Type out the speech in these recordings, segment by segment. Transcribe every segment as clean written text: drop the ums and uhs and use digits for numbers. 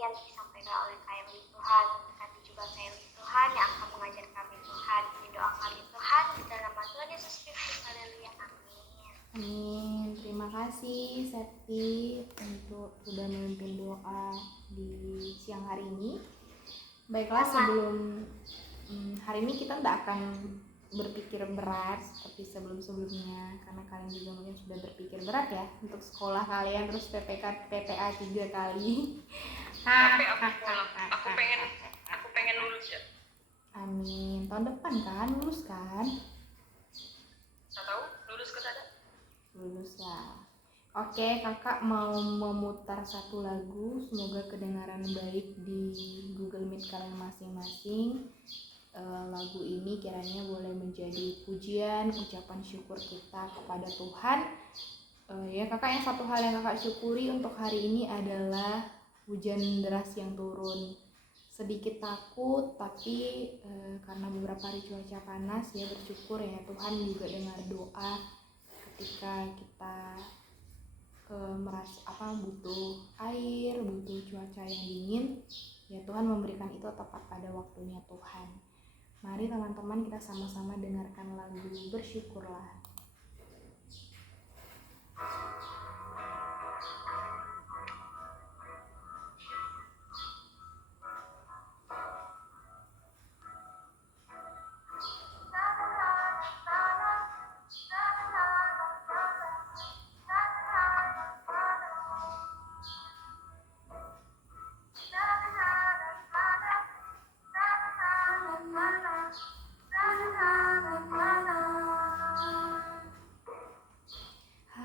yang disampaikan oleh KMI Tuhan. Berkati juga KMI Tuhan yang akan mengajar kami Tuhan. Ini doa kami Tuhan di dalam nama Tuhan Yesus Kristus. Haleluya. Amin. Amin. Terima kasih Septi untuk sudah memimpin doa di siang hari ini. Baiklah, sebelum hari ini kita tidak akan berpikir berat seperti sebelum-sebelumnya, karena kalian juga mungkin sudah berpikir berat ya untuk sekolah kalian, terus PPA 3 kali. Tapi aku pengen lulus ya. Amin. Tahun depan kan lulus kan? Nggak tahu lulus ke sana. Lulus lah. Oke, kakak mau memutar satu lagu, semoga kedengaran baik di Google Meet kalian masing-masing. Lagu ini kiranya boleh menjadi pujian, ucapan syukur kita kepada Tuhan. Ya kakak, yang satu hal yang kakak syukuri untuk hari ini adalah hujan deras yang turun. Sedikit takut, tapi karena beberapa hari cuaca panas, ya bersyukur ya Tuhan juga dengar doa ketika kita merasa butuh air, butuh cuaca yang dingin, ya Tuhan memberikan itu tepat pada waktunya Tuhan. Mari teman-teman kita sama-sama dengarkan lagu Bersyukurlah.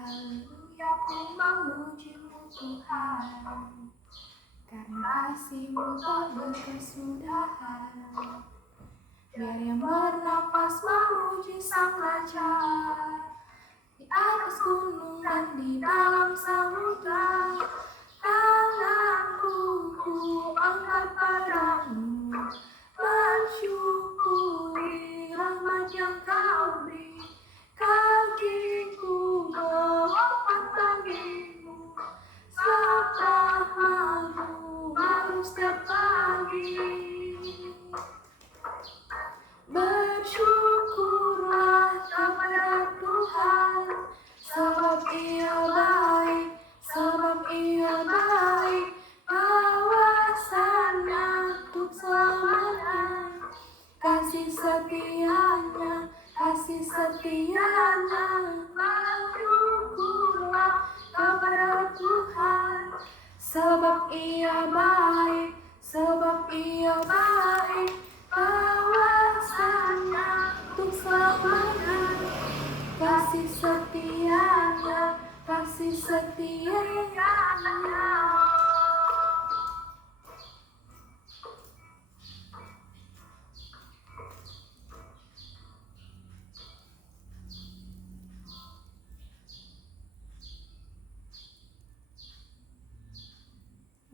Haleluya, ku memuji-Mu Tuhan, karena kasih-Mu tak berkesudahan. Biar yang bernapas memuji Sang Raja, di atas gunung dan di dalam samudra. Tanganku ku angkat padamu, mensyukuri rahmat yang Kau beri. Kakiku melompat bagimu, sebab rahmat-Mu baru setiap pagi. Bersyukurlah kepada Tuhan, sebab Ia baik, sebab Ia baik. Kawasannya untuk selamanya, kasih setianya, kasih setianya. Bersyukurlah kepada Tuhan, sebab Ia baik, sebab Ia baik. Kawasannya untuk selamanya, kasih setianya, kasih setianya.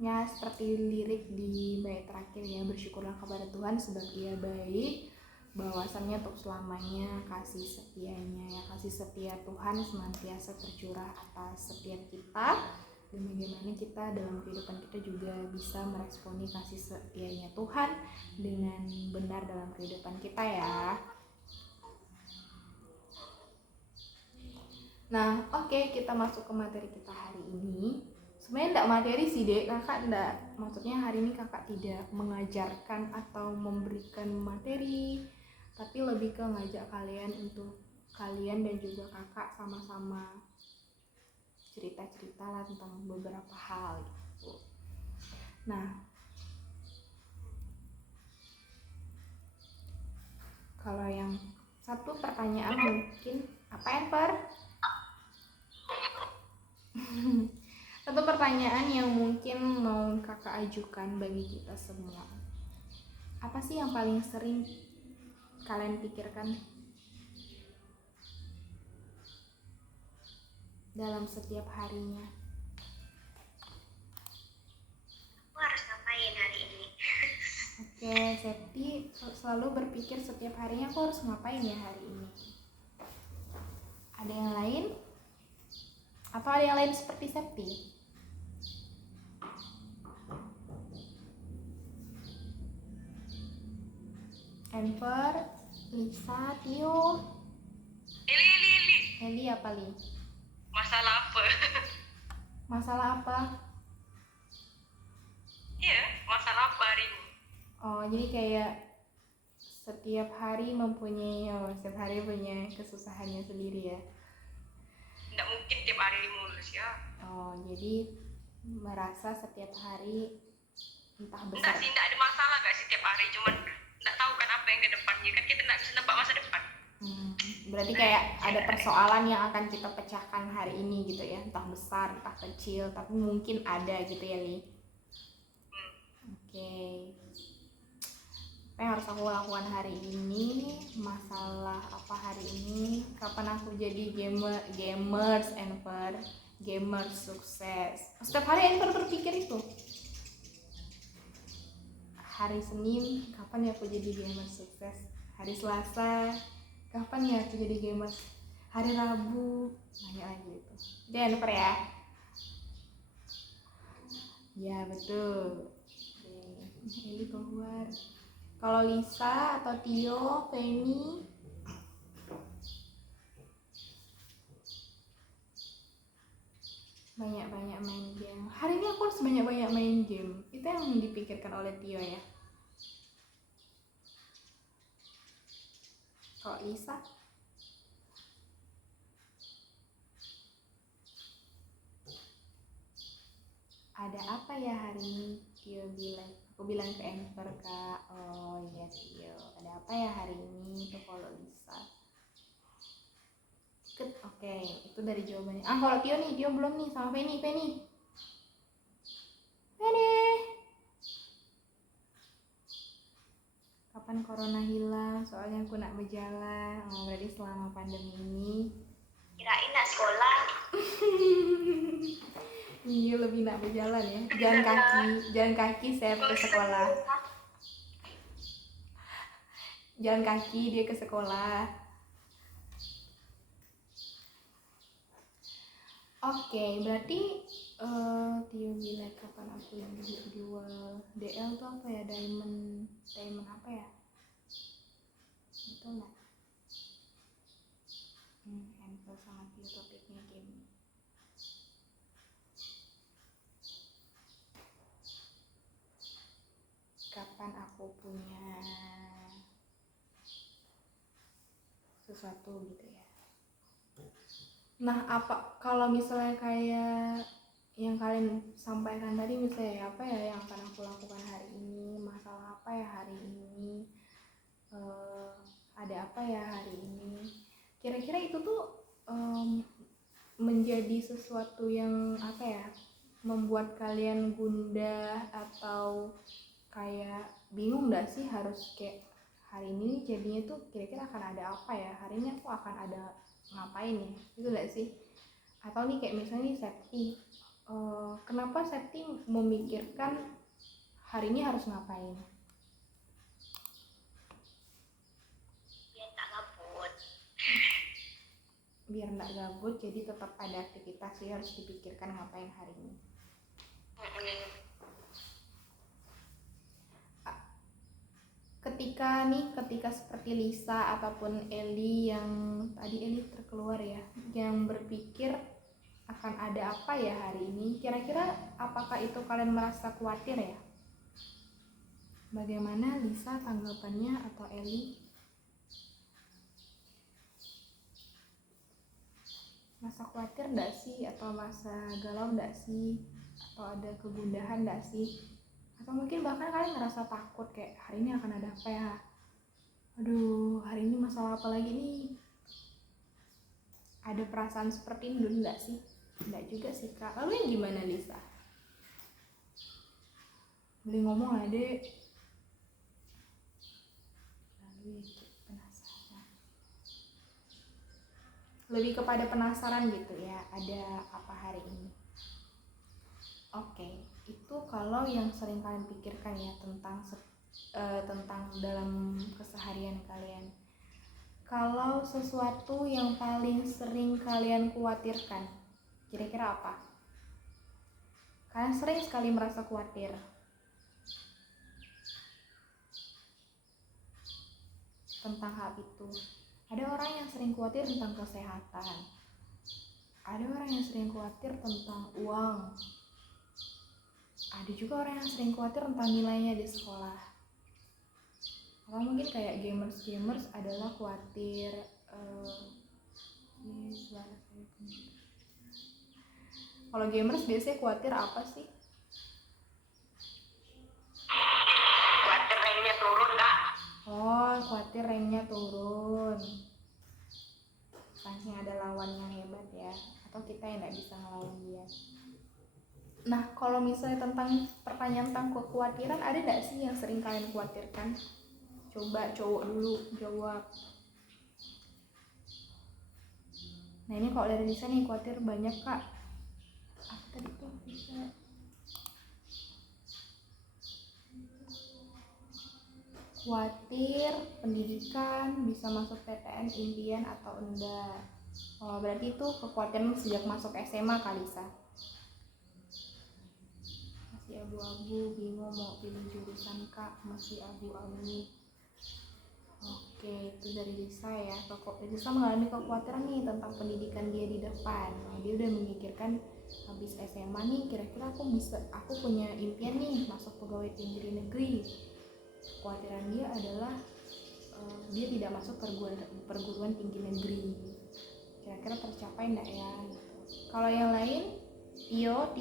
Ya, seperti lirik di bait terakhir ya, bersyukurlah kepada Tuhan sebab Ia baik, bahwasannya untuk selamanya kasih setianya ya. Kasih setia Tuhan senantiasa tercurah atas setiap kita, dan bagaimana kita dalam kehidupan kita juga bisa meresponi kasih setianya Tuhan dengan benar dalam kehidupan kita ya. Nah, oke, kita masuk ke materi kita hari ini. Sebenarnya enggak materi sih dek, kakak enggak, maksudnya hari ini kakak tidak mengajarkan atau memberikan materi, tapi lebih ke ngajak kalian untuk kalian dan juga kakak sama-sama cerita-cerita lah tentang beberapa hal gitu. Nah, kalau yang satu pertanyaan mungkin apa Emper? Satu pertanyaan yang mungkin mau kakak ajukan bagi kita semua. Apa sih yang paling sering kalian pikirkan dalam setiap harinya? Aku harus ngapain hari ini? Oke, Septi selalu berpikir setiap harinya aku harus ngapain ya hari ini. Ada yang lain? Atau ada yang lain seperti Septi? Enver, Lisa, Tio, Eli. Heli apa Li? Masalah apa? Masalah apa? Iya, masalah apa hari ini? Oh, jadi kayak setiap hari setiap hari punya kesusahannya sendiri ya. Nggak mungkin tiap hari mulus ya. Oh, jadi merasa setiap hari entah Enggak besar. sih, enggak ada masalah nggak sih tiap hari, cuman nggak tahu kan apa yang ke depannya, kan kita nggak bisa nebak masa depan. Berarti kayak ada persoalan yang akan kita pecahkan hari ini gitu ya, entah besar, entah kecil, tapi mungkin ada gitu ya Li. Oke. Apa yang harus aku lakukan hari ini? Masalah apa hari ini? Kapan aku jadi gamers Enver, gamers sukses? Setiap hari Enver berpikir itu. Hari Senin, kapan ya aku jadi gamers sukses? Hari Selasa, kapan ya aku jadi gamers? Hari Rabu, nanya lagi itu. Jadi Enver ya. Ya betul. Ini keluar. Kalau Lisa atau Tio, Feni, banyak-banyak main game. Hari ini aku harus banyak-banyak main game. Itu yang dipikirkan oleh Tio ya. Kalau Lisa, ada apa ya hari ini? Tio bilang. Aku bilang ke Enver Kak. Oh iya Tio, ada apa ya hari ini? Itu kalau Lisa. Oke, itu dari jawabannya. Kalau Tio nih, Tio belum nih sama Feni. Kapan corona hilang? Soalnya aku nak berjalan. Berarti selama pandemi ini. Kirain nak sekolah. Iya lebih nak berjalan ya. Jalan kaki saya ke sekolah. Jalan kaki dia ke sekolah. Oke, berarti Tio bilang kapan aku yang jual DL tuh apa ya? Diamond apa ya? Itu nggak? Envel sama Tio topiknya game. Kapan aku punya sesuatu gitu ya. Nah, apa kalau misalnya kayak yang kalian sampaikan tadi, misalnya apa ya yang akan aku lakukan hari ini, masalah apa ya hari ini, ada apa ya hari ini, kira-kira itu tuh menjadi sesuatu yang apa ya, membuat kalian gundah atau kayak bingung nggak sih harus kayak hari ini jadinya tuh kira-kira akan ada apa ya, hari ini aku akan ada ngapain ya, itu nggak sih? Atau nih kayak misalnya nih Septi, kenapa Septi memikirkan hari ini harus ngapain? Biar tak gabut. Biar nggak gabut, jadi tetap ada aktivitas sih, harus dipikirkan ngapain hari ini. Ketika seperti Lisa ataupun Eli yang tadi Eli terkeluar ya, yang berpikir akan ada apa ya hari ini, kira-kira apakah itu kalian merasa khawatir ya? Bagaimana Lisa tanggapannya atau Eli? Masa khawatir enggak sih, atau masa galau enggak sih, atau ada kegundahan enggak sih, atau mungkin bahkan kalian ngerasa takut kayak hari ini akan ada apa ya, aduh hari ini masalah apa lagi nih, ada perasaan seperti ini dulu enggak sih? Enggak juga sih Kak. Lalu yang gimana Lisa? Boleh ngomong lah Dek. Lalu penasaran, lebih kepada penasaran gitu ya, ada apa hari ini. Oke, itu kalau yang sering kalian pikirkan ya tentang dalam keseharian kalian. Kalau sesuatu yang paling sering kalian khawatirkan, kira-kira apa? Kalian sering sekali merasa khawatir. tentang hal itu. Ada orang yang sering khawatir tentang kesehatan, ada orang yang sering khawatir tentang uang, ada juga orang yang sering khawatir tentang nilainya di sekolah. Atau mungkin kayak gamers adalah khawatir kalau gamers biasanya khawatir apa sih? Khawatir ranknya turun kak. Oh, khawatir ranknya turun, saking ada lawan yang hebat ya, atau kita yang tidak bisa ngelawan dia. Nah, kalau misalnya tentang pertanyaan tentang kekhawatiran, ada nggak sih yang sering kalian khawatirkan? Coba cowok dulu jawab. Nah, ini kalau dari Lisa nih, khawatir banyak kak. Apa tadi tuh bisa? Khawatir pendidikan bisa masuk PTN impian atau enggak. Oh, berarti itu kekhawatiran sejak masuk SMA kali Lisa. Masih abu-abu, bingung mau pilih jurusan kak, masih abu-abu. Oke, itu dari Lisa ya. Lisa mengalami kekhawatiran nih tentang pendidikan dia di depan. Nah, dia udah memikirkan habis SMA nih, kira-kira aku punya impian nih masuk pegawai tinggi negeri. Kekhawatiran dia adalah dia tidak masuk perguruan tinggi negeri. Kira-kira tercapai enggak ya? Kalau yang lain, Tio.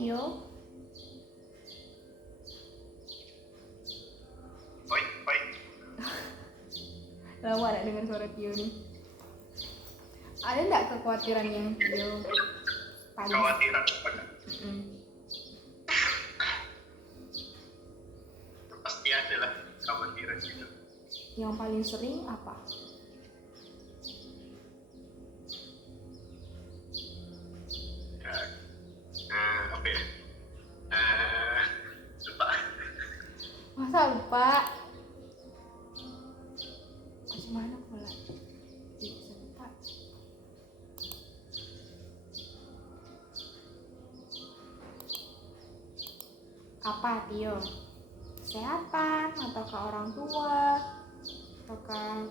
Lama ada dengar suara Tio nih. Ada enggak kekhawatiran yang Tio paling? Kekhawatiran pasti ada lah kekhawatiran gitu. Yang paling sering apa? Apa ya? Lupa. Masa lupa? Gimana pula? Bisa lupa. Apa Tio? Kesehatan ataukah orang tua? Ataukah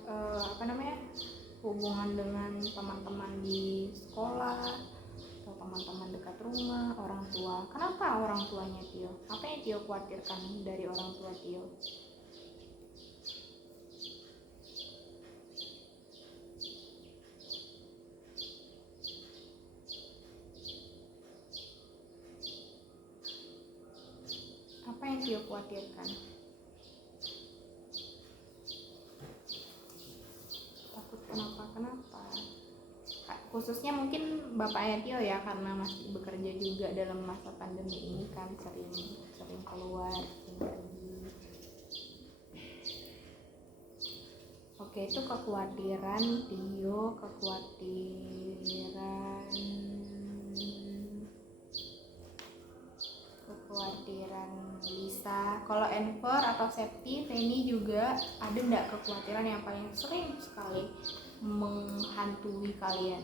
hubungan dengan teman-teman di sekolah atau teman-teman dekat rumah, orang tua? Kenapa orang tuanya Tio? Apa yang Tio khawatirkan dari orang tua Tio? Apa yang Tio khawatirkan? Takut kenapa? Khususnya mungkin bapaknya Tio ya, karena masih bekerja juga dalam masa pandemi ini kan, sering keluar, sering pergi. Oke, itu kekhawatiran Tio, kekhawatiran Lisa. Kalau Enver atau Septi, Feni juga ada enggak kekhawatiran yang paling sering sekali menghantui kalian?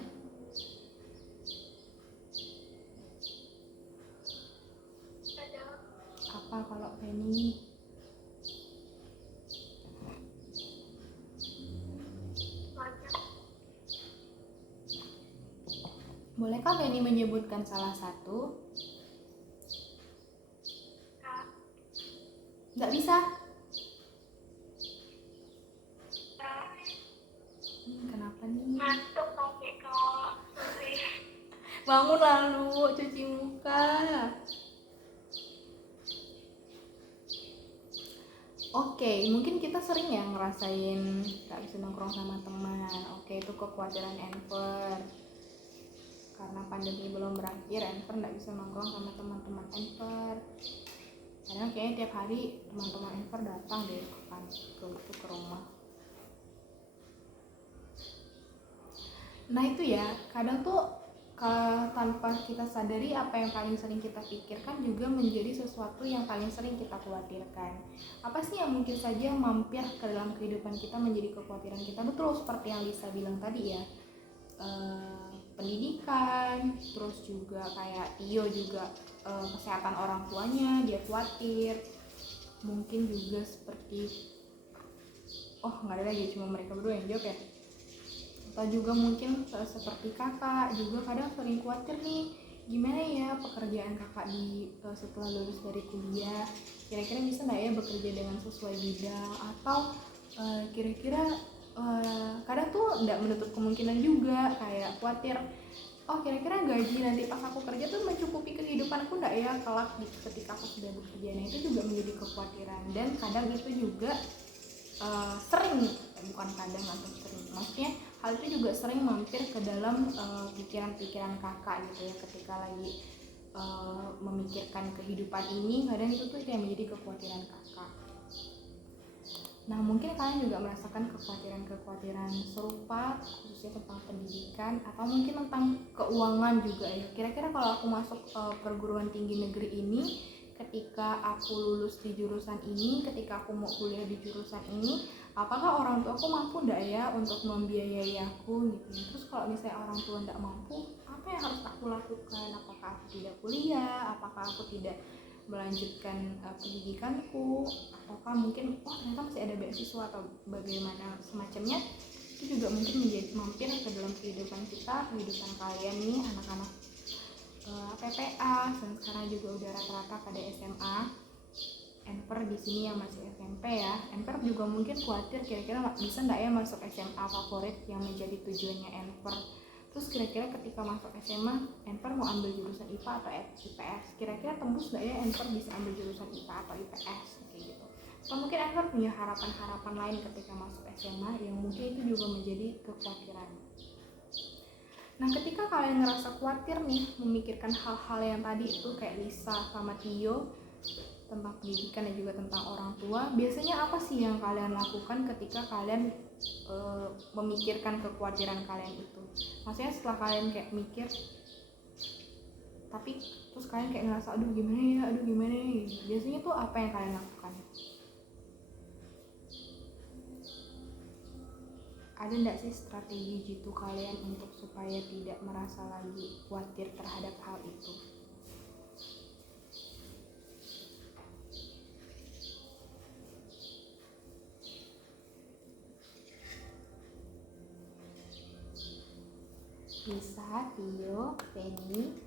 Ada Apa kalau Feni? banyak. Bolehkah Feni menyebutkan salah satu? Kak, Nggak bisa? Kenapa nih? ngantuk pakai kak. Sorry. Bangun lalu, cuci muka. Oke, mungkin kita sering ya ngerasain gak bisa nongkrong sama teman. Oke, itu kekhawatiran Enver. Karena pandemi belum berakhir, Enver gak bisa nongkrong sama teman-teman Enver. Karena kayaknya tiap hari teman-teman Enver datang deh ke rumah. Nah itu ya, kadang tuh tanpa kita sadari apa yang paling sering kita pikirkan juga menjadi sesuatu yang paling sering kita khawatirkan. Apa sih yang mungkin saja mampir ke dalam kehidupan kita menjadi kekhawatiran kita? Betul seperti yang Lisa bilang tadi ya, pendidikan, terus juga kayak Tio juga kesehatan orang tuanya dia khawatir. Mungkin juga seperti oh nggak ada lagi, cuma mereka berdua yang jawab ya. Atau juga mungkin seperti kakak juga kadang sering khawatir nih, gimana ya pekerjaan kakak setelah lulus dari kuliah, kira-kira bisa nggak ya bekerja dengan sesuai bidang, atau kira-kira kadang tuh nggak menutup kemungkinan juga kayak khawatir, oh kira-kira gaji nanti pas aku kerja tuh mencukupi kehidupanku nggak ya kelak ketika aku sudah bekerja. Nah itu juga menjadi kekhawatiran, dan kadang itu juga sering, bukan kadang atau sering, maksudnya hal itu juga sering mampir ke dalam pikiran-pikiran kakak gitu ya, ketika lagi memikirkan kehidupan ini, kadang itu tuh yang menjadi kekhawatiran kakak. Nah mungkin kalian juga merasakan kekhawatiran serupa, khususnya tentang pendidikan atau mungkin tentang keuangan juga ya. Kira-kira kalau aku masuk perguruan tinggi negeri ini, ketika aku lulus di jurusan ini, ketika aku mau kuliah di jurusan ini, apakah orang tua aku mampu enggak ya untuk membiayai aku gitu. Terus kalau misalnya orang tua enggak mampu, apa yang harus aku lakukan? Apakah aku tidak kuliah? Apakah aku tidak melanjutkan pendidikanku? Ataukah mungkin ternyata masih ada beasiswa atau bagaimana semacamnya? Itu juga mungkin menjadi mampir ke dalam kehidupan kita, kehidupan kalian nih anak-anak PPA, dan sekarang juga udah rata-rata pada SMA. Enper di sini yang masih SMP ya. Enper juga mungkin khawatir kira-kira bisa nggak ya masuk SMA favorit yang menjadi tujuannya Enper. Terus kira-kira ketika masuk SMA, Enper mau ambil jurusan IPA atau IPS. Kira-kira tembus nggak ya Enper bisa ambil jurusan IPA atau IPS kayak gitu. Atau mungkin Enper punya harapan-harapan lain ketika masuk SMA yang mungkin itu juga menjadi kekhawatiran. Nah ketika kalian ngerasa khawatir nih memikirkan hal-hal yang tadi itu kayak Lisa sama Tio tentang pendidikan dan juga tentang orang tua, biasanya apa sih yang kalian lakukan ketika kalian memikirkan kekhawatiran kalian itu? Maksudnya setelah kalian kayak mikir, tapi terus kalian kayak ngerasa aduh gimana ya gitu. Biasanya tuh apa yang kalian lakukan? Ada enggak sih strategi gitu kalian untuk supaya tidak merasa lagi khawatir terhadap hal itu? Lisa, Tio, Penny.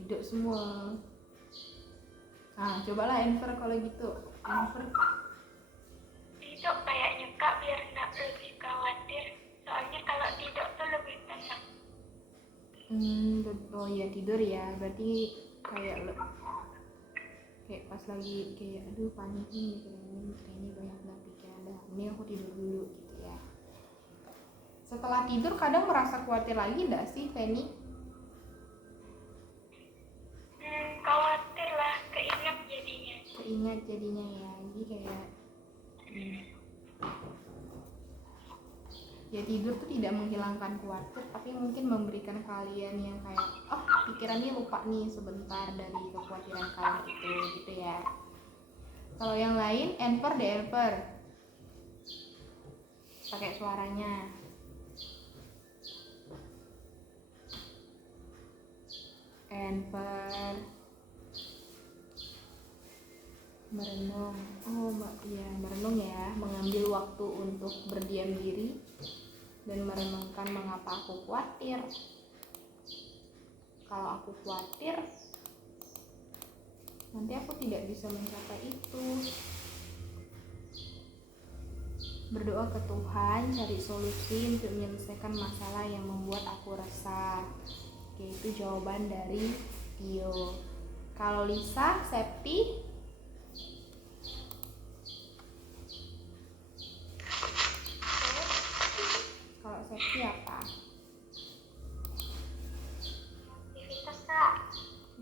Duduk semua. Nah, cobalah Enver kalau gitu. Enver. Tidak kayaknya kak, biar nggak lebih khawatir. Soalnya kalau tidak tuh lebih tenang. Oh ya tidur ya. Berarti kayak pas lagi kayak aduh panik nih kayaknya banyak banget pikiran, dah ini aku tidur dulu gitu ya. Setelah tidur kadang merasa khawatir lagi enggak sih Penny? Khawatir lah, keinget jadinya Ya, jadi kayak ya tidur tuh tidak menghilangkan khawatir, tapi mungkin memberikan kalian yang kayak pikirannya lupa nih sebentar dari kekhawatiran kalian itu gitu ya. Kalau yang lain Enver pakai suaranya. Enver merenung. Merenung ya, mengambil waktu untuk berdiam diri dan merenungkan mengapa aku khawatir. Kalau aku khawatir, nanti aku tidak bisa mencapai itu. Berdoa ke Tuhan, cari solusi untuk menyelesaikan masalah yang membuat aku resah. Oke, itu jawaban dari Tio. Kalau Lisa, Septi, kalau Septi apa? aktivitas kak.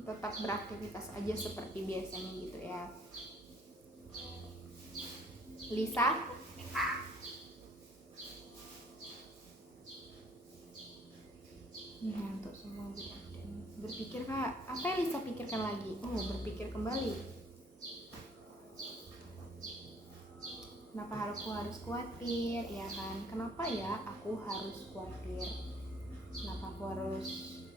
Tetap beraktivitas aja seperti biasanya gitu ya. Lisa? Untuk semua berpikir kak, apa yang Lisa pikirkan lagi? Berpikir kembali. Kenapa aku harus khawatir, ya kan? Kenapa ya aku harus khawatir? Kenapa aku harus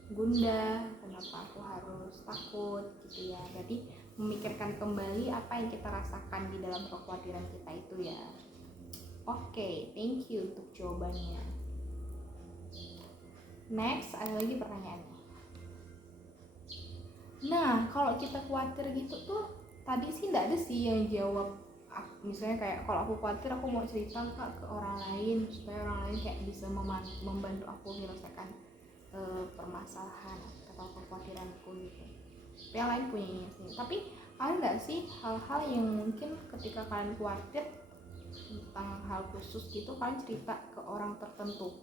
gundah? Kenapa aku harus takut gitu ya? Jadi memikirkan kembali apa yang kita rasakan di dalam kekhawatiran kita itu ya. Oke, thank you untuk jawabannya. Next, ada lagi pertanyaannya. Nah, kalau kita khawatir gitu tuh, tadi sih nggak ada sih yang jawab. Misalnya kayak kalau aku khawatir, aku mau cerita ke orang lain supaya orang lain kayak bisa membantu aku menyelesaikan permasalahan atau kekhawatiranku gitu. Tapi yang lain punya ini sih. Tapi ada nggak sih hal-hal yang mungkin ketika kalian khawatir tentang hal khusus gitu, kalian cerita ke orang tertentu?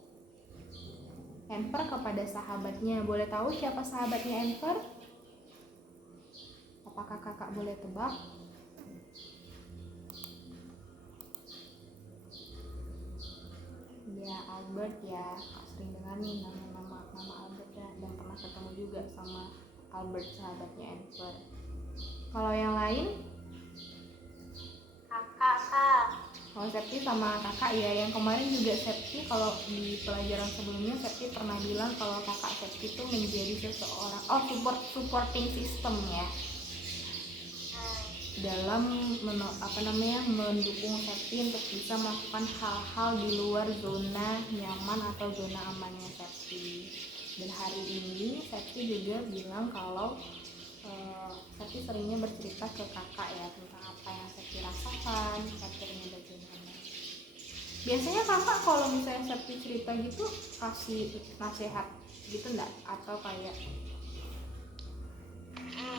Enver kepada sahabatnya. Boleh tahu siapa sahabatnya Enver? Apakah kakak boleh tebak? Ya, Albert ya. Kak sering dengar nih nama Albert ya, dan pernah ketemu juga sama Albert sahabatnya Enver. Kalau yang lain? Kakak, Kak. Kalau Septi sama kakak ya, yang kemarin juga Septi kalau di pelajaran sebelumnya Septi pernah bilang kalau kakak Septi itu menjadi seseorang supporting system ya, dalam mendukung Septi untuk bisa melakukan hal-hal di luar zona nyaman atau zona amannya Septi. Dan hari ini Septi juga bilang kalau Septi seringnya bercerita ke kakak ya tentang apa yang Septi rasakan, Septinya bagaimana. Biasanya kakak kalau misalnya Septi cerita gitu kasih nasihat gitu enggak? Atau kayak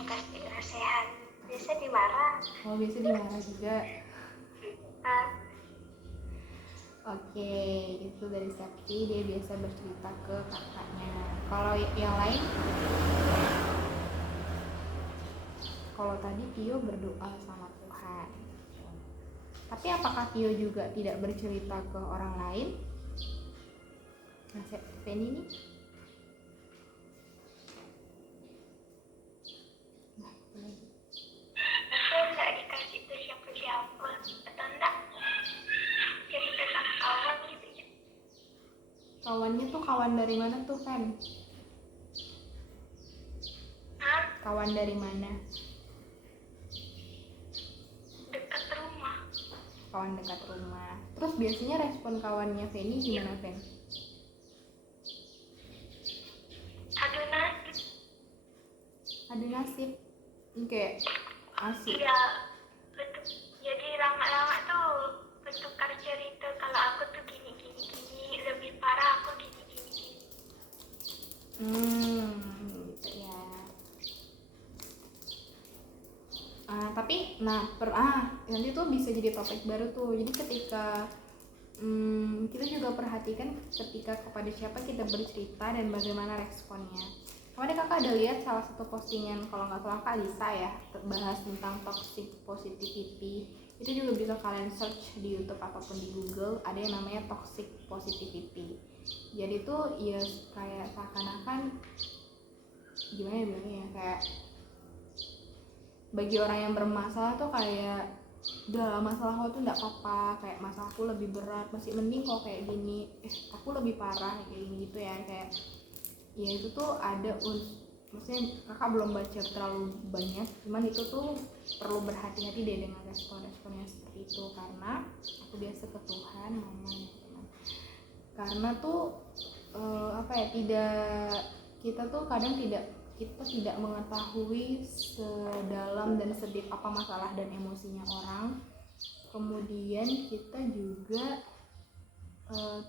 Kasih nasihat. Biasa dimarah. biasa dimarah juga. Oke, itu dari Septi, dia biasa bercerita ke kakaknya. Kalau yang lain? Kalau tadi Tio berdoa sama Tuhan. Tapi apakah Tio juga tidak bercerita ke orang lain? Nah, Penny nih. Aku nggak dikasih ke siapa-siapa. Atau enggak? Cerita sama kawan gitu ya. Kawannya tuh kawan dari mana tuh, Fen? Kawan dari mana? Dekat rumah. Kawan dekat rumah. Terus biasanya respon kawannya Feni gimana, Fen? Ada nasib. Kayak asik. Iya, betul. Jadi lama-lama tuh bertukar cerita kalau aku tuh gini, lebih parah aku gini. Gitu ya. Tapi nanti tuh bisa jadi topik baru tuh. Jadi ketika kita juga perhatikan ketika kepada siapa kita bercerita dan bagaimana responnya. Kemarin kakak ada lihat salah satu postingan, kalau nggak salah Kak Lisa ya, bahas tentang toxic positivity. Itu juga bisa kalian search di YouTube ataupun di Google, ada yang namanya toxic positivity. Jadi tuh ya kayak seakan-akan gimana ya bilangnya, kayak bagi orang yang bermasalah tuh kayak udah masalah lo tuh nggak apa-apa, kayak masalahku lebih berat, masih mending kalau kayak gini, aku lebih parah kayak gini gitu ya. Kayak ya itu tuh ada maksudnya kakak belum baca terlalu banyak, cuman itu tuh perlu berhati-hati deh dengan respon-responnya seperti itu, karena aku biasa ke Tuhan ngomong teman, karena tuh kita tuh kadang tidak mengetahui sedalam dan sedip apa masalah dan emosinya orang. Kemudian kita juga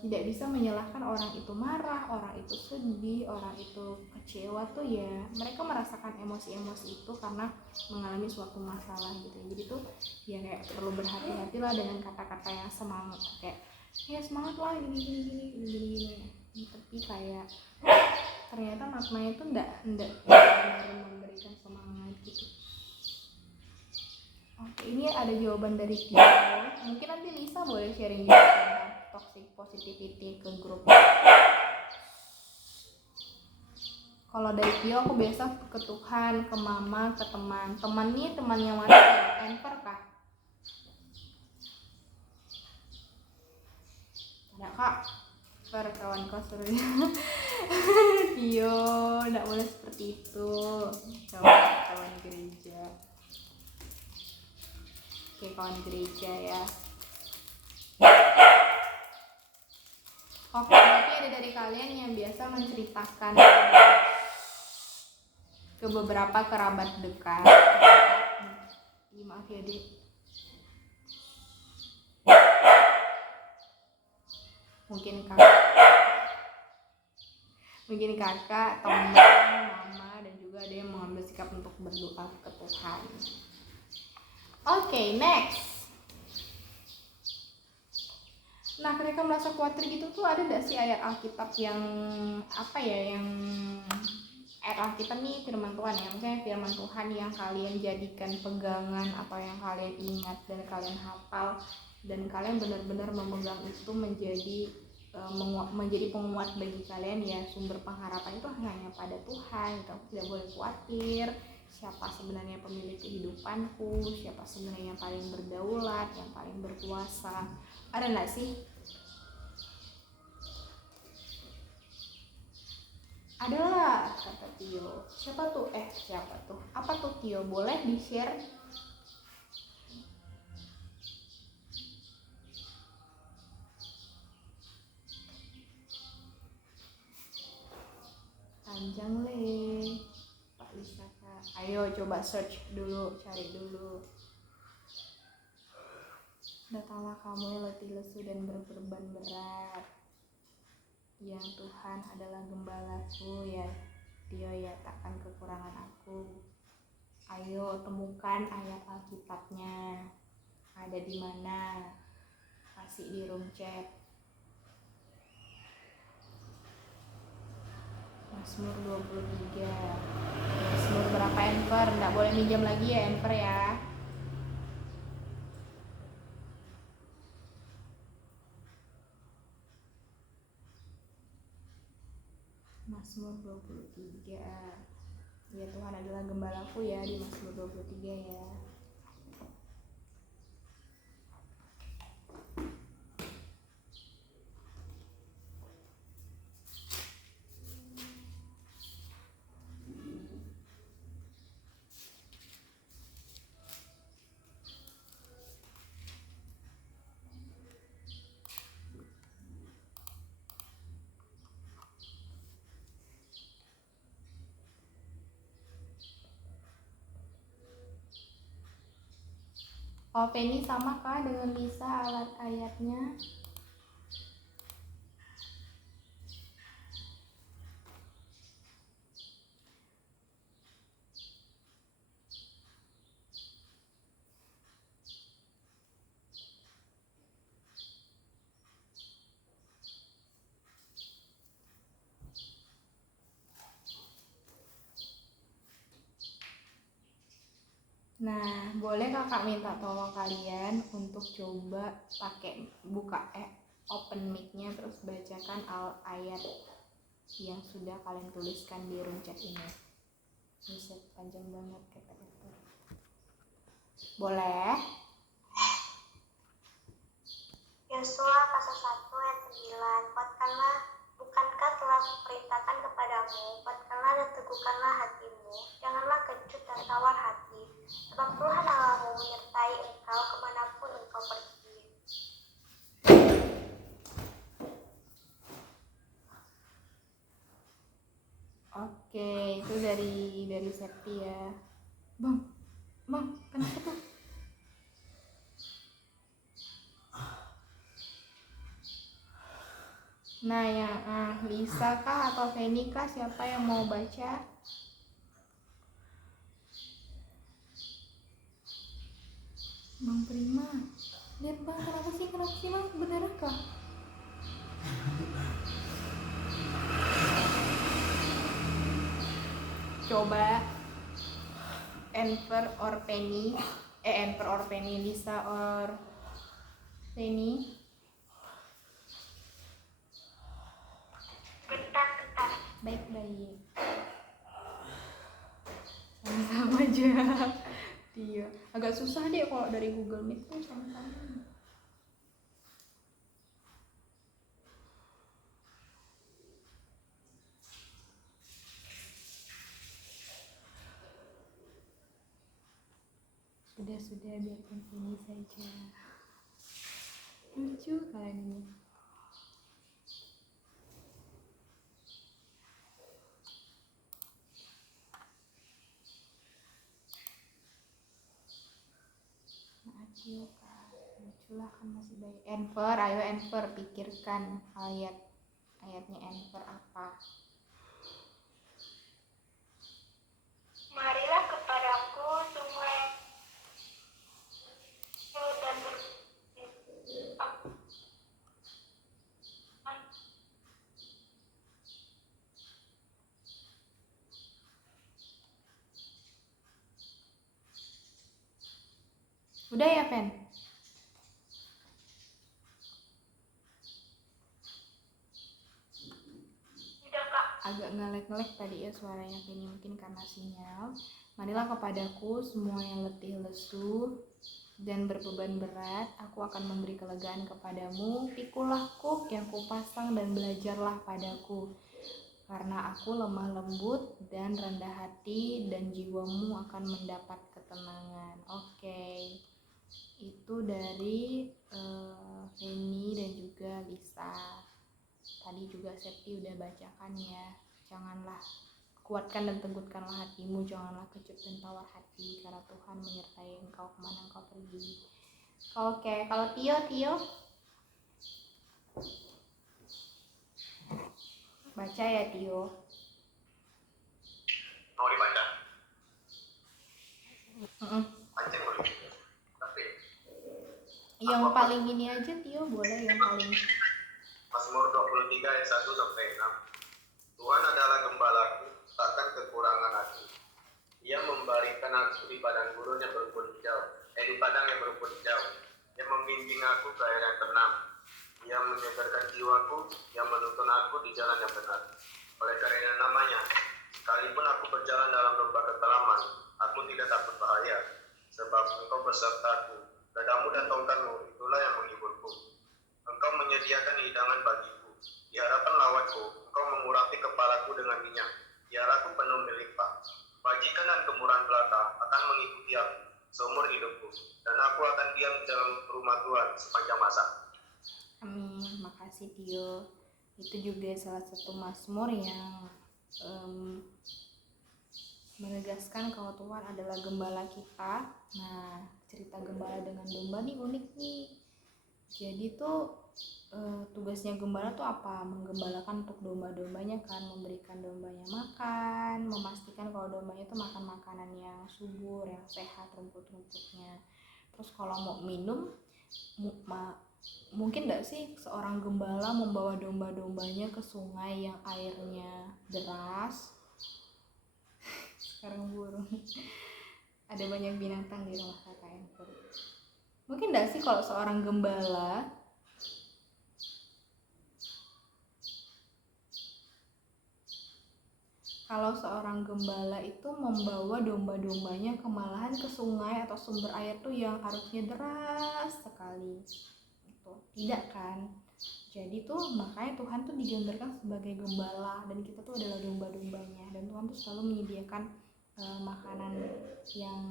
tidak bisa menyalahkan orang itu marah, orang itu sedih, orang itu kecewa tuh ya mereka merasakan emosi-emosi itu karena mengalami suatu masalah gitu. Jadi tuh ya kayak perlu berhati-hati lah dengan kata-kata yang semangat, kayak ya semangat lah gini. Tapi kayak ternyata maknanya itu enggak memberikan semangat gitu. Oke, ini ada jawaban dari Tio. Mungkin nanti Lisa boleh sharing juga tentang toxic positivity ke grup. Kalau dari Tio aku biasa ke Tuhan, ke mama, ke teman. Teman nih, teman yang mana? Enver kah? kakak kawan kos Tio, nggak boleh seperti itu, kawan gereja. Oke, kawan gereja ya. Oke, berarti ada dari kalian yang biasa menceritakan ke beberapa kerabat dekat. Maaf ya Dek. Mungkin kakak, teman, mama, dan juga ada yang mengambil sikap untuk berdoa ke Tuhan. Oke, next. Nah, ketika merasa khawatir gitu tuh ada gak sih ayat Alkitab yang ayat Alkitab nih firman Tuhan ya, misalnya firman Tuhan yang kalian jadikan pegangan atau yang kalian ingat dan kalian hafal dan kalian benar-benar memegang itu menjadi penguat bagi kalian ya, sumber pengharapan itu hanya pada Tuhan gitu. Tidak boleh khawatir siapa sebenarnya pemilik kehidupanku, siapa sebenarnya yang paling berdaulat, yang paling berkuasa. Ada nggak sih? Adalah, kata Tio. Siapa tuh? Apa tuh Tio? Boleh di-share? Panjang le, Pak Lisaka. Ayo coba search dulu, cari dulu. Datanglah kamu yang letih lesu dan berbeban berat. Yang Tuhan adalah gembalaku ya, Tio ya, takkan kekurangan aku. Ayo temukan ayat Alkitabnya. Ada di mana? Kasih di room chat. Mazmur 23. Mazmur berapa Enver? Nggak boleh minjam lagi ya Enver ya. Mazmur 23. Ya Tuhan adalah gembalaku ya, di Mazmur 23 ya. Oh, Penny sama kah dengan Lisa alat ayatnya? Nah, boleh kakak minta tolong kalian untuk coba buka open mic-nya terus bacakan ayat yang sudah kalian tuliskan di room chat ini. Buset, panjang banget kata itu. Boleh? Yosua pasal 1 ayat 9. Bukankah telah kuperintahkan kepadamu, kuatkanlah dan teguhkanlah hatimu, janganlah kecut dan tawar hati, sebab Tuhan Allahmu menyertai engkau kemanapun engkau pergi. Oke, itu dari Septi ya. Bang, kenapa tuh? Nah, yang Lisa kah atau Feni kah, siapa yang mau baca? Bang Prima, lihat bang, kenapa sih bang, beneran kah? Coba Enver or Penny, Lisa or Penny. Bentar. Baik. Sama-sama aja. Dia agak susah deh kalau dari Google Meet tuh sama-sama. sudah, biarkan ini saja. Lucu kalian ini. Ayo kan, luculah kan masih baik. Enver, ayo Enver, pikirkan ayatnya Enver apa? Marilah kepadaku semua yang dan Udah ya, Pen? tidak Kak. Agak ngelek-ngelek tadi ya suaranya Penny, mungkin karena sinyal. Marilah kepadaku semua yang letih lesu dan berbeban berat, aku akan memberi kelegaan kepadamu. Pikulah kuk yang kupasang dan belajarlah padaku, karena aku lemah lembut dan rendah hati, dan jiwamu akan mendapat ketenangan. Oke. Itu dari Penny dan juga Lisa. Tadi juga Septi udah bacakan ya. Janganlah, kuatkan dan teguhkanlah hatimu, janganlah kecut dan tawar hati, karena Tuhan menyertai engkau kemana engkau pergi. Oke, kalau Tio baca ya Tio. Mau dibaca? Mm-mm. Pancing boleh. Tapi Yang paling ini aja Tio, boleh yang paling. Mazmur 23 ayat 1 sampai 6. Tuhan adalah gembalaku, takkan kekurangan aku. Ia memberikan aku di padang gurun yang berumput hijau, di padang yang berumput hijau. Ia membimbing aku ke air yang tenang. Ia menyegarkan jiwaku, yang menuntun aku di jalan yang benar. Oleh karena namanya, sekalipun aku berjalan dalam lembah kekelaman, aku tidak takut bahaya, sebab engkau besertaku. Gadamu dan tongkatmu, itulah yang menghiburku. Engkau menyediakan hidangan bagiku. Di hadapan lawanku, engkau mengurapi kepalaku dengan minyak. Tiaraku penuh melimpah. Bajikan dan kemurahan belaka akan mengikuti aku seumur hidupku, dan aku akan diam di dalam rumah Tuhan sepanjang masa. Amin, makasih Tio. Itu juga salah satu mazmur yang menegaskan kalau Tuhan adalah gembala kita. Nah, cerita gembala dengan domba nih unik nih. Jadi tuh tugasnya gembala tuh apa? Menggembalakan untuk domba-dombanya kan, memberikan dombanya makan, memastikan kalau dombanya tuh makan makanan yang subur, yang sehat, rumput-rumputnya. Terus kalau mau minum, mungkin gak sih seorang gembala membawa domba-dombanya ke sungai yang airnya deras? Sekarang burung. Ada banyak binatang di rumah kakak Enver. Mungkin gak sih kalau seorang gembala itu membawa domba-dombanya malahan ke sungai atau sumber air tuh yang arusnya deras sekali. Itu tidak kan? Jadi tuh makanya Tuhan tuh digambarkan sebagai gembala, dan kita tuh adalah domba-dombanya, dan Tuhan tuh selalu menyediakan makanan yang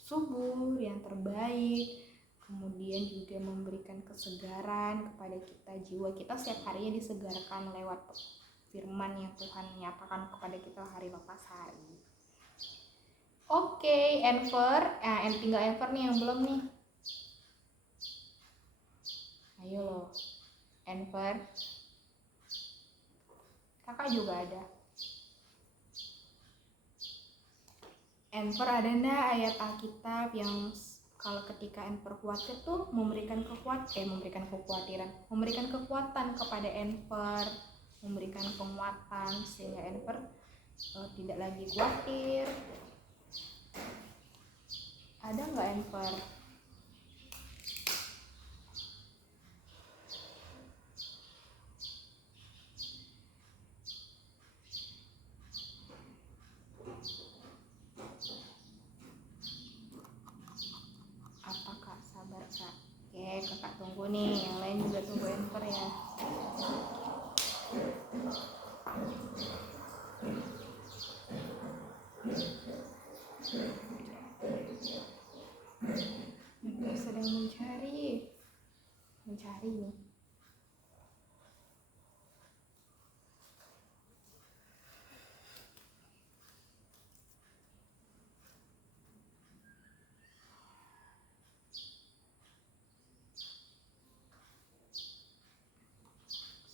subur, yang terbaik, kemudian juga memberikan kesegaran kepada kita. Jiwa kita setiap harinya disegarkan lewat firman yang Tuhan nyatakan kepada kita hari lepas hari. Oke, Enver, tinggal Enver nih yang belum nih. Ayo loh, Enver. Kakak juga ada. Enver, ada ndak ayat Alkitab yang kalau ketika Enver khawatir tuh memberikan kekuatan kepada Enver, memberikan penguatan sehingga Enver tidak lagi khawatir. Ada nggak Enver? Apa Kak? Sabar Kak. Oke, kakak tunggu nih. Yang lain juga tunggu Enver ya. hari nih.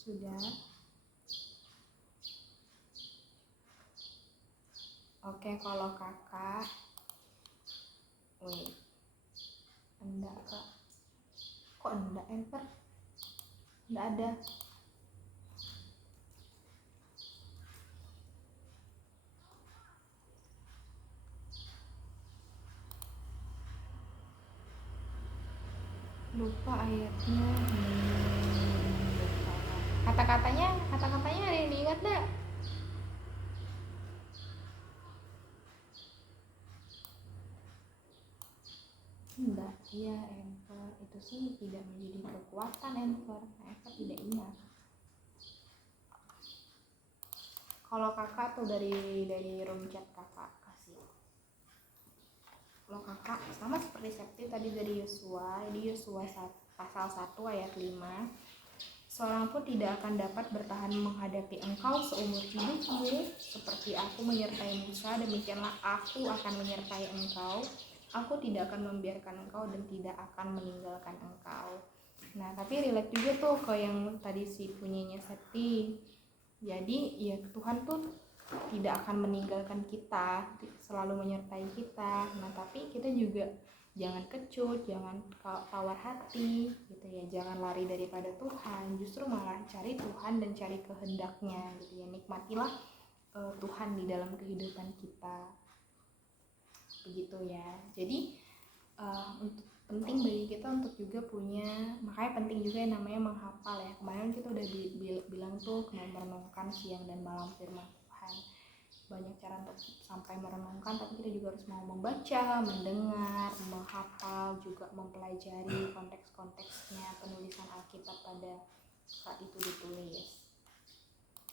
Sudah. Oke, kalau kakak, wait, enggak kak, kok enggak enter? Enggak ada. Lupa ayatnya. Lupa. Kata-katanya ada yang diingat enggak? Enggak, ya Enver itu sih tidak menjadi kekuatan Enver tidak ingat. Kalau kakak tuh dari room chat kakak kasih. Kalau kakak sama seperti Septi tadi dari Yosua, di Yosua pasal 1 ayat 5. Seorang pun tidak akan dapat bertahan menghadapi engkau seumur hidupmu, seperti aku menyertai Musa, demikianlah aku akan menyertai engkau. Aku tidak akan membiarkan engkau dan tidak akan meninggalkan engkau. Nah, tapi relate juga tuh ke yang tadi si punyanya Septi. Jadi ya Tuhan tuh tidak akan meninggalkan kita, selalu menyertai kita. Nah, tapi kita juga jangan kecut, jangan tawar hati gitu ya, jangan lari daripada Tuhan, justru malah cari Tuhan dan cari kehendaknya gitu ya. Nikmatilah Tuhan di dalam kehidupan kita, begitu ya. Jadi penting bagi kita untuk juga punya, makanya penting juga yang namanya menghafal ya. Kemarin kita udah bilang tuh merenungkan siang dan malam firman Tuhan. Banyak cara untuk sampai merenungkan, tapi kita juga harus mau membaca, mendengar, menghafal, juga mempelajari konteks-konteksnya penulisan Alkitab pada saat itu ditulis.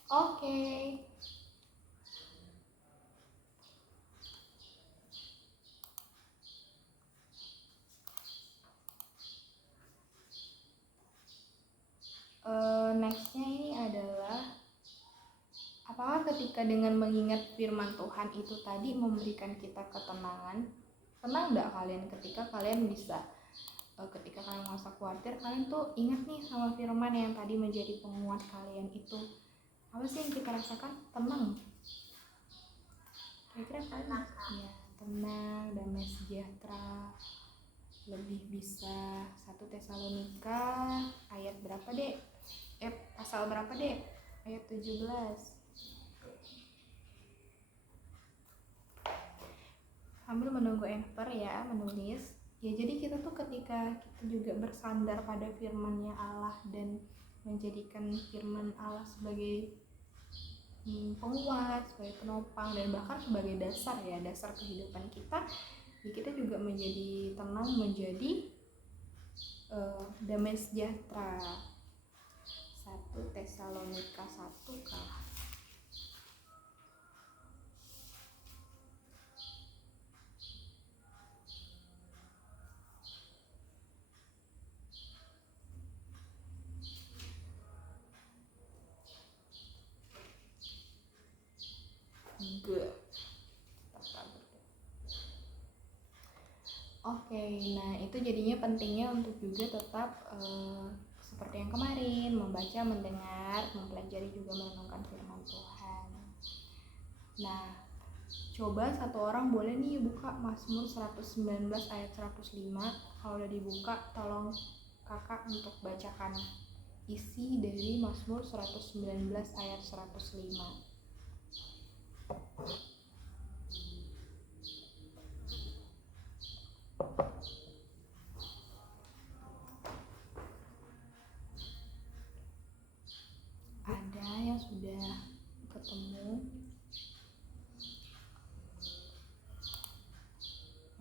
Oke. Nextnya ini adalah, apakah ketika dengan mengingat firman Tuhan itu tadi memberikan kita ketenangan? Tenang enggak kalian ketika kalian bisa, ketika kalian merasa khawatir, kalian tuh ingat nih sama firman yang tadi menjadi penguat kalian itu? Apa sih yang kita rasakan? Tenang. Kira-kira kalian ya, tenang, damai sejahtera, lebih bisa. 1 Tesalonika ayat berapa dek? Pasal berapa dek? Ayat 17. Sambil menunggu Enver ya menulis. Ya, jadi kita tuh ketika kita juga bersandar pada firman-Nya Allah dan menjadikan firman Allah sebagai penguat, sebagai penopang, dan bahkan sebagai dasar ya, dasar kehidupan kita, ya kita juga menjadi tenang, menjadi damai sejahtera. 1 Tesalonika 1 kah? Good. Oke, nah itu jadinya pentingnya untuk juga tetap seperti yang kemarin, membaca, mendengar, mempelajari, juga merenungkan firman Tuhan. Nah, coba satu orang boleh nih buka Mazmur 119 ayat 105. Kalau udah dibuka, tolong kakak untuk bacakan isi dari Mazmur 119 ayat 105. Ada yang sudah ketemu?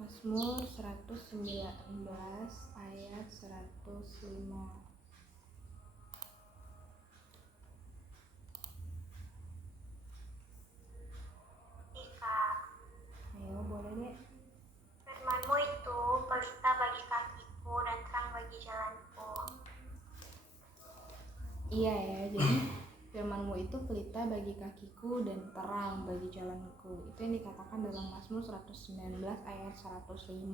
Mazmur 119 ayat 105. Ayo, boleh deh. Firman-Mu itu pelita bagi kakiku dan terang bagi jalanku. Iya ya, jadi firman-Mu itu pelita bagi kakiku dan terang bagi jalanku. Itu yang dikatakan dalam Mazmur 119 ayat 105.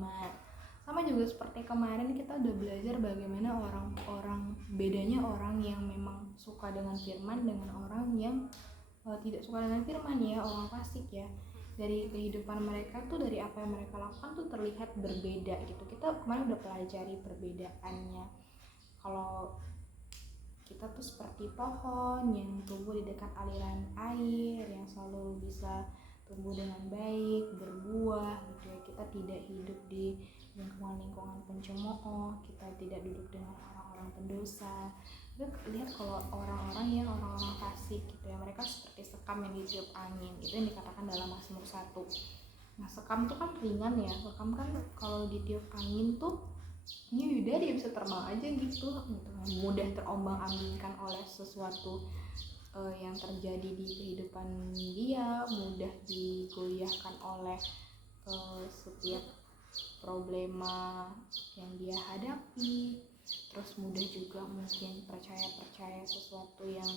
Sama juga seperti kemarin kita udah belajar bagaimana orang-orang, bedanya orang yang memang suka dengan firman dengan orang yang tidak suka dengan firman ya, orang fasik ya. Dari kehidupan mereka tuh, dari apa yang mereka lakukan tuh terlihat berbeda gitu. Kita kemarin udah pelajari perbedaannya. Kalau kita tuh seperti pohon yang tumbuh di dekat aliran air, yang selalu bisa tumbuh dengan baik, berbuah gitu ya. Kita tidak hidup di lingkungan-lingkungan pencemooh, kita tidak duduk dengan orang-orang pendosa. Kita lihat kalau orang-orang fasik gitu ya, mereka seperti sekam yang ditiup angin. Itu yang dikatakan dalam Mazmur 1. Nah, sekam tuh kan ringan ya. Sekam kan kalau ditiup angin tuh ini udah dia bisa terbang aja gitu, mudah terombang-ambingkan oleh sesuatu yang terjadi di kehidupan dia, mudah digoyahkan oleh setiap problema yang dia hadapi, terus mudah juga mungkin percaya sesuatu yang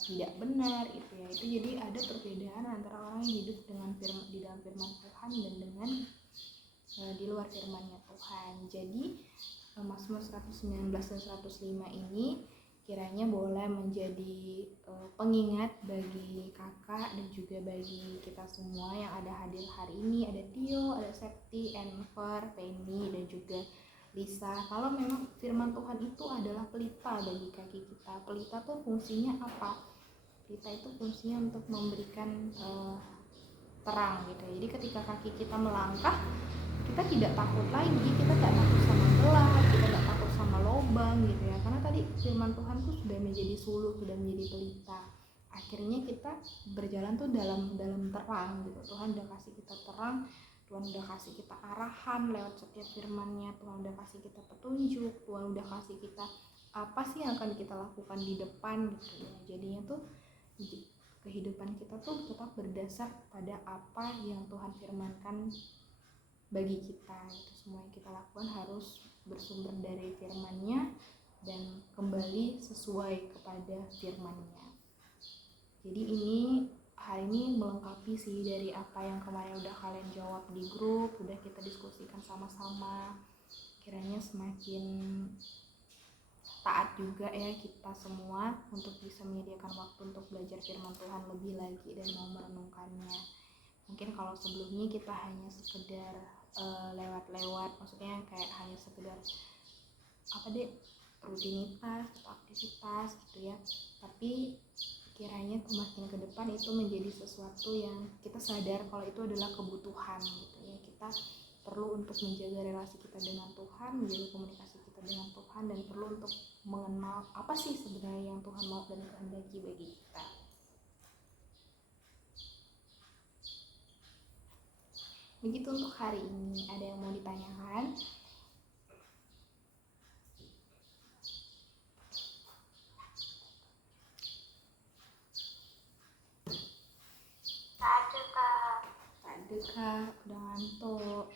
tidak benar itu ya. Itu jadi ada perbedaan antara orang yang hidup dengan di dalam firman Tuhan dan dengan di luar firman-Nya Tuhan. Jadi Mazmur 119 dan 105 ini kiranya boleh menjadi pengingat bagi kakak dan juga bagi kita semua yang ada hadir hari ini. Ada Tio, ada Septi, Enver, Penny, dan juga Lisa. Kalau memang firman Tuhan itu adalah pelita bagi kaki kita. Pelita tuh fungsinya apa? Pelita itu fungsinya untuk memberikan terang gitu ya. Jadi ketika kaki kita melangkah, kita tidak takut lagi, kita tidak takut sama gelap, kita tidak takut sama lubang gitu ya, karena tadi firman Tuhan tuh sudah menjadi suluh, sudah menjadi pelita. Akhirnya kita berjalan tuh dalam terang gitu. Tuhan udah kasih kita terang, Tuhan udah kasih kita arahan lewat setiap firman-Nya, Tuhan udah kasih kita petunjuk, Tuhan udah kasih kita apa sih yang akan kita lakukan di depan gitu ya. Jadinya tuh kehidupan kita tuh tetap berdasar pada apa yang Tuhan firmankan bagi kita. Itu semua yang kita lakukan harus bersumber dari firman-Nya dan kembali sesuai kepada firman-Nya. Jadi hari ini melengkapi sih dari apa yang kemarin udah kalian jawab di grup, udah kita diskusikan sama-sama. Kiranya semakin taat juga ya kita semua untuk bisa menyediakan waktu untuk belajar firman Tuhan lebih lagi dan mau merenungkannya. Mungkin kalau sebelumnya kita hanya sekedar lewat-lewat, maksudnya kayak hanya sekedar rutinitas atau aktivitas gitu ya, tapi kiranya makin ke depan itu menjadi sesuatu yang kita sadar kalau itu adalah kebutuhan gitu ya. Kita perlu untuk menjaga relasi kita dengan Tuhan, menjaga komunikasi kita dengan Tuhan, dan perlu untuk mengenal apa sih sebenarnya yang Tuhan mau dan kehendaki bagi kita. Begitu untuk hari ini. Ada yang mau ditanyakan? Ada Kak. Ada Kak, udah ngantuk.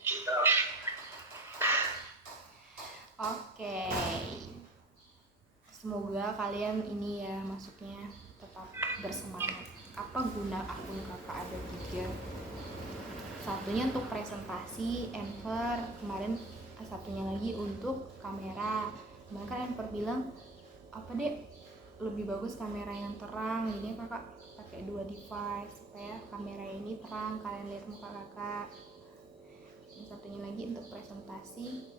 Oke. Semoga kalian ini ya masuknya tetap bersemangat. Apa guna akun kakak ada 3? Satunya untuk presentasi, Enver, kemarin satunya lagi untuk kamera. Kemarin kan Enver bilang lebih bagus kamera yang terang, jadi kakak pakai 2 device supaya kamera ini terang, kalian lihat muka kakak. Yang satunya lagi untuk presentasi,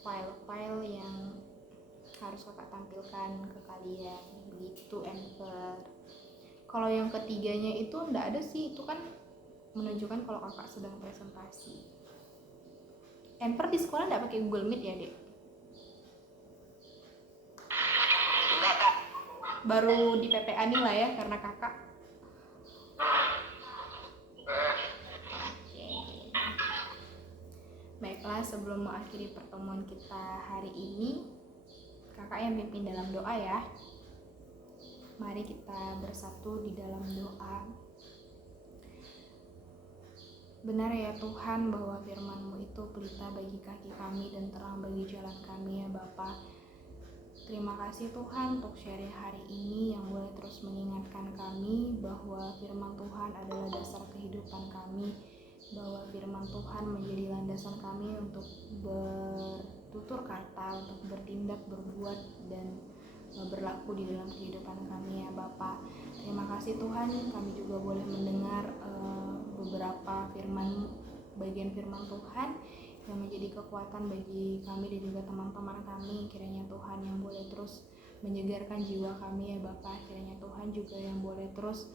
file-file yang harus kakak tampilkan ke kalian, begitu Enver. Kalau yang ketiganya itu enggak ada sih, itu kan menunjukkan kalau kakak sedang presentasi. Enver di sekolah enggak pakai Google Meet ya, Dek? Enggak, Kak. Baru di PPA nih lah ya, karena kakak. Baiklah, sebelum mengakhiri pertemuan kita hari ini, kakak yang pimpin dalam doa ya. Mari kita bersatu di dalam doa. Benar ya Tuhan bahwa firman-Mu itu pelita bagi kaki kami dan terang bagi jalan kami ya Bapa. Terima kasih Tuhan untuk sharing hari ini yang boleh terus mengingatkan kami bahwa firman Tuhan adalah dasar kehidupan kami, bahwa firman Tuhan menjadi landasan kami untuk bertutur kata, untuk bertindak, berbuat, dan berlaku di dalam kehidupan kami ya Bapa. Terima kasih Tuhan, kami juga boleh mendengar beberapa bagian firman Tuhan yang menjadi kekuatan bagi kami dan juga teman-teman kami. Kiranya Tuhan yang boleh terus menyegarkan jiwa kami ya Bapa. Kiranya Tuhan juga yang boleh terus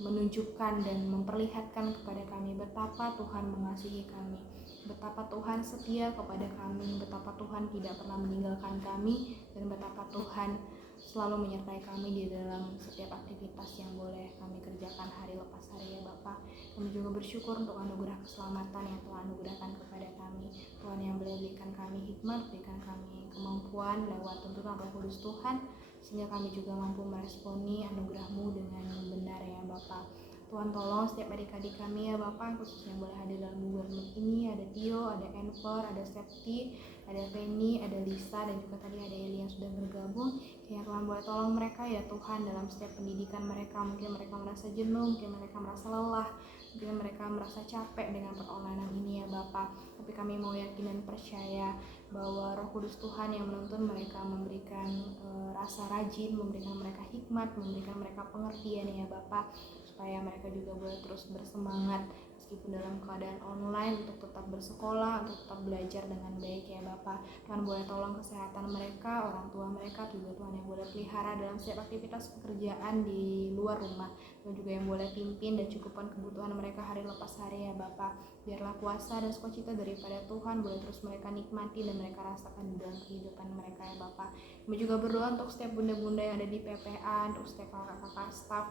menunjukkan dan memperlihatkan kepada kami betapa Tuhan mengasihi kami, betapa Tuhan setia kepada kami, betapa Tuhan tidak pernah meninggalkan kami, dan betapa Tuhan selalu menyertai kami di dalam setiap aktivitas yang boleh kami kerjakan hari lepas hari ya Bapa. Kami juga bersyukur untuk anugerah keselamatan yang Tuhan anugerahkan kepada kami. Tuhan yang boleh berikan kami hikmat, berikan kami kemampuan lewat tuntunan Roh Kudus Tuhan, sehingga kami juga mampu meresponi anugerah-Mu dengan benar ya Bapa. Tuhan tolong setiap adik-adik kami ya Bapak, khususnya boleh hadir dalam Google Meet ini. Ada Tio, ada Enver, ada Septi, ada Feni, ada Lisa, dan juga tadi ada Eli yang sudah bergabung. Ya Tuhan boleh tolong mereka ya Tuhan dalam setiap pendidikan mereka. Mungkin mereka merasa jenuh, mungkin mereka merasa lelah, mungkin mereka merasa capek dengan perolahan ini ya Bapak. Tapi kami mau yakin dan percaya bahwa Roh Kudus Tuhan yang menuntun mereka, memberikan rasa rajin, memberikan mereka hikmat, memberikan mereka pengertian ya Bapak, supaya mereka juga boleh terus bersemangat meskipun dalam keadaan online untuk tetap bersekolah, untuk tetap belajar dengan baik ya Bapak. Tuhan boleh tolong kesehatan mereka, orang tua mereka juga Tuhan yang boleh pelihara dalam setiap aktivitas pekerjaan di luar rumah. Tuhan juga yang boleh pimpin dan cukupkan kebutuhan mereka hari lepas hari ya Bapak. Biarlah kuasa dan sukacita daripada Tuhan boleh terus mereka nikmati dan mereka rasakan di dalam kehidupan mereka ya Bapak. Kami juga berdoa untuk setiap bunda-bunda yang ada di PPA, untuk setiap kakak-kakak staf,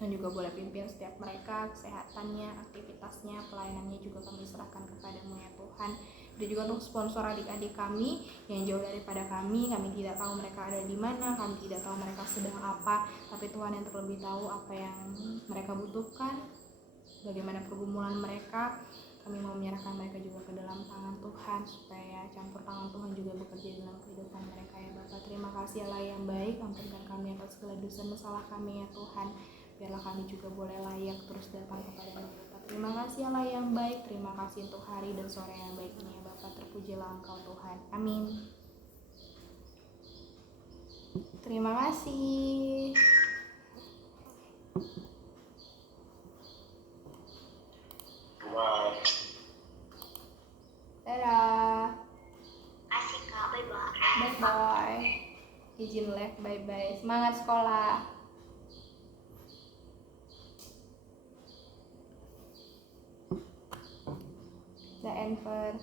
dan juga boleh pimpin setiap mereka, kesehatannya, aktivitasnya, pelayanannya juga kami serahkan kepadamu ya Tuhan. Dan juga untuk sponsor adik-adik kami yang jauh daripada kami tidak tahu mereka ada di mana, kami tidak tahu mereka sedang apa, tapi Tuhan yang terlebih tahu apa yang mereka butuhkan, bagaimana pergumulan mereka. Kami mau menyerahkan mereka juga ke dalam tangan Tuhan, supaya campur tangan Tuhan juga bekerja dalam kehidupan mereka ya Bapak. Terima kasih Allah yang baik, ampunkan kami atas segala dosa dan salah kami ya Tuhan. Biarlah kami juga boleh layak terus datang kepada-Mu Bapak. Terima kasih Allah yang baik, terima kasih untuk hari dan sore yang baik ini ya Bapak. Terpujilah Engkau Tuhan, amin. Terima kasih. Dadah. Asik Kak, bye-bye. Bye-bye. Izin live, bye-bye. Semangat sekolah. The Enver.